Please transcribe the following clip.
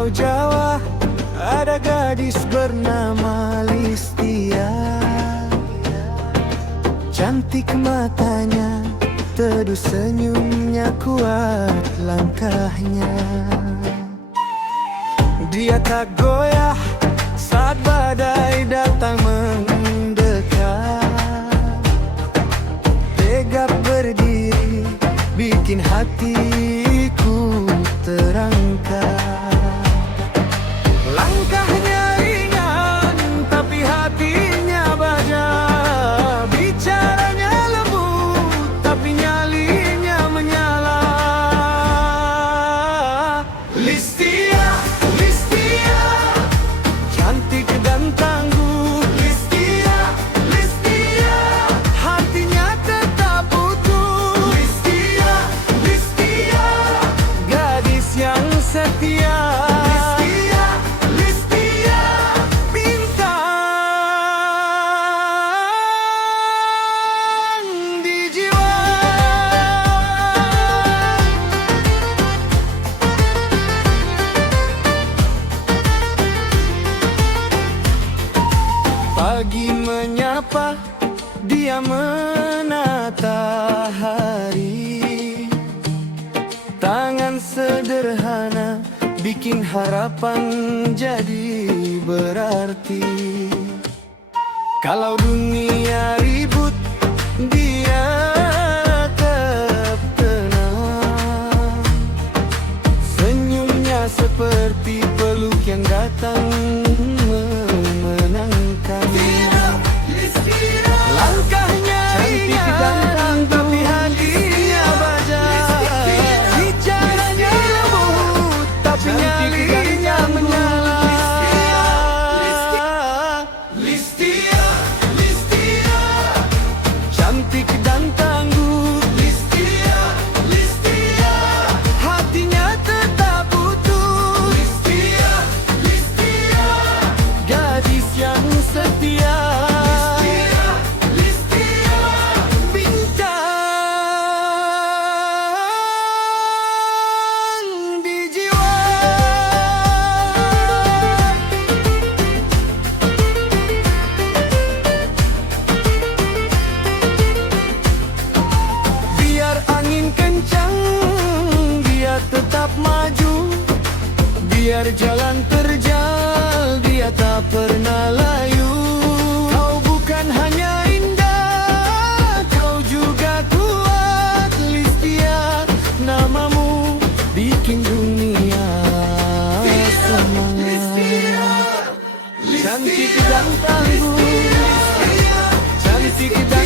Pulau Jawa ada gadis bernama Listia. Cantik matanya, teduh senyumnya, kuat langkahnya. Dia tak goyah saat badai datang mendekat. Tegap berdiri, bikin hatiku terangkat. Langkahnya ringan, tapi hatinya baja. Bicaranya lembut, tapi nyalinya menyala. Listia, Listia, cantik dan tangguh. Listia, Listia, hatinya tetap utuh. Listia, Listia, gadis yang setia. Listia, Listia, bintang di jiwa. Pagi menyapa, dia menata hari. Tangan sederhana bikin harapan jadi berarti. Kalau dunia ribut, dia tetap tenang. Senyumnya seperti peluk yang datang menenangkan. Langkahnya ringan, tapi hatinya baja. Bicaranya lembut, tapi nyalinya menyala. Listia, Listia, cantik dan tangguh. Listia, Listia, hatinya tetap utuh. Listia, Listia, gadis yang setia. Listia, Listia, bintang di jiwa. Biar angin kencang, dia tetap maju. Biar jalan terjal, dia tak pernah layu. Kau bukan hanya indah, kau juga kuat. Listia, namamu bikin dunia semangat. Cantik dan tangguh, cantik dan